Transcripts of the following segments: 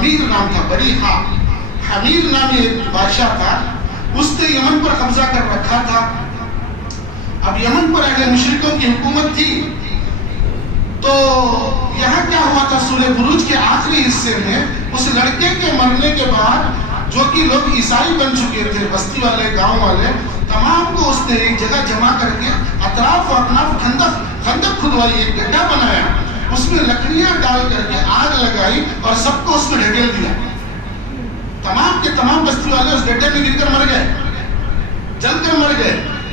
حمیر نام تھا، بڑی ہاں، حمیر نامی ایک بادشاہ تھا، اس نے یمن پر قبضہ کر رکھا تھا۔ اب یمن پر اہل مشرکوں کی حکومت تھی، تو یہاں کیا ہوا تھا، سورہ بروج کے آخری حصے میں اس لڑکے کے مرنے کے بعد جو کہ لوگ عیسائی بن چکے تھے، بستی والے، گاؤں والے، تمام کو اس نے ایک جگہ جمع کر کے اطراف و اطراف خندق کھدوائی، ایک گڈھا بنایا، اس میں لکڑیاں ڈال کر کے آگ لگائی اور سب کو اس میں ڈھکیل دیا۔ تمام کے تمام بستی والے اس گڈھے میں گر کر مر گئے، جل کر مر گئے،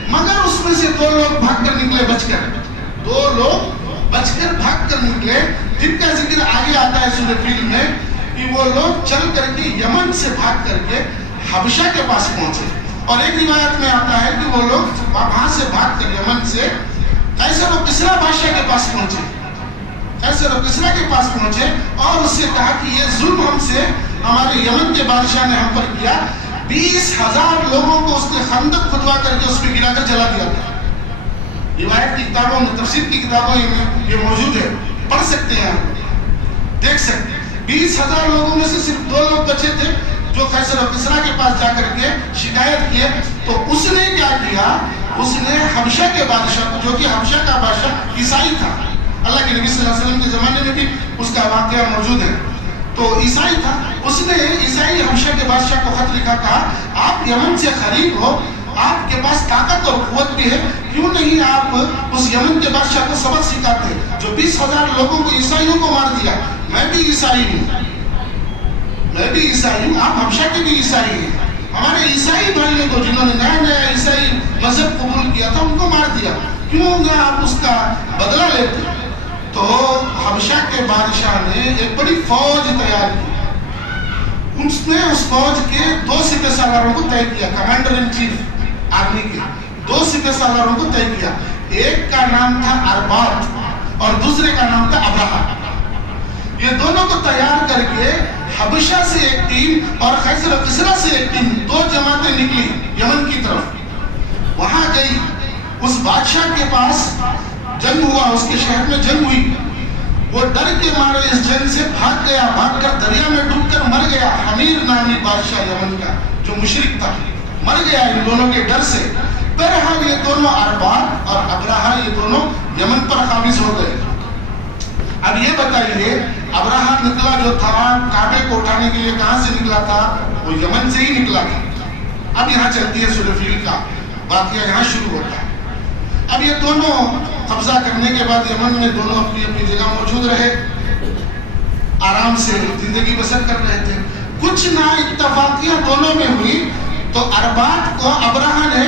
مگر اس میں سے 2 لوگ بھاگ کر نکلے، بچ کر 2 لوگ بچ کر بھاگ کر نکلے، جن کا ذکر آگے آتا ہے سورہ فیل میں، کہ وہ لوگ چل کر کے یمن سے بھاگ کر کے حبشہ کے پاس پہنچے، اور ایک روایت میں آتا ہے کہ وہ لوگ وہاں سے بھاگ کر یمن سے قیصر و کسریٰ بادشاہ کے پاس پہنچے، قیصر و کسریٰ کے پاس پہنچے، اور اس سے کہا کہ یہ ظلم ہم سے ہمارے یمن کے بادشاہ نے ہم پر کیا، 20,000 لوگوں کو اس نے خندق کھدوا کر کے اس میں گرا کر جلا دیا تھا۔ روایت کی کتابوں میں، تفسیر کی کتابوں میں یہ موجود ہے، پڑھ سکتے ہیں، آپ دیکھ سکتے ہیں۔ 20,000 لوگوں میں سے صرف 2 لوگ بچے تھے جو قیصر و کسریٰ کے پاس جا کر کے شکایت کیے، تو اس نے کیا کیا، اس نے حبشہ کے بادشاہ کو، جو کہ حبشہ کا بادشاہ عیسائی تھا، اللہ کے نبی صلی اللہ علیہ وسلم کے زمانے میں بھی اس کا واقعہ موجود ہے، تو عیسائی تھا، اس نے عیسائی حبشہ کے بادشاہ کو خط لکھا، کہا آپ یمن سے قریب ہو، آپ کے پاس طاقت اور قوت بھی ہے، کیوں نہیں آپ اس یمن کے بادشاہ کو سبق سکھاتے، جو 20,000 لوگوں کو، عیسائیوں کو مار دیا، میں بھی عیسائی ہوں، میں بھی عیسائی ہوں، آپ حبشہ کے بھی عیسائی ہیں، ہمارے عیسائی بھائیوں کو جنہوں نے نیا عیسائی مذہب قبول کیا تھا ان کو مار دیا، کیوں نہ آپ اس کا بدلہ لیتے۔ تو حبشہ کے بادشاہ نے ایک بڑی فوج تیار کی، اس نے اس فوج کے 2 سپہ سالاروں کو طے کیا، کمانڈر ان چیف آرمی کے 2 سپہ سالاروں کو طے کیا، ایک کا نام تھا اربات اور دوسرے کا نام تھا ابرہہ۔ یہ دونوں کو تیار کر کے حبشہ سے ایک ٹیم اور قیصر و کسریٰ سے ایک ٹیم، 2 جماعتیں نکلی یمن کی طرف، وہاں گئی، اس بادشاہ کے پاس جنگ ہوا، اس کے شہر میں جنگ ہوئی، وہ ڈر کے مارے اس جنگ سے بھاگ گیا، بھاگ کر دریا میں ڈوب کر مر گیا، حمیر نامی بادشاہ یمن کا جو مشرک تھا، مر گیا ان دونوں کے ڈر سے۔ بہرحال یہ دونوں ارباب اور ابرہہ یہ دونوں یمن پر قابض ہو گئے۔ اب یہ بتائیے، ابرہہ نکلا جو تھا کعبے کو اٹھانے کے لیے، کہاں سے نکلا تھا؟ وہ یمن سے ہی نکلا تھا۔ اب یہاں چلتی ہے سورہ فیل کا واقعہ، یہاں شروع ہوتا ہے۔ اب یہ دونوں قبضہ کرنے کے بعد یمن میں دونوں اپنی اپنی جگہ موجود رہے، آرام سے زندگی بسر کر رہے تھے۔ کچھ نا اتفاقیاں دونوں میں ہوئی، تو اربات کو ابرہہ نے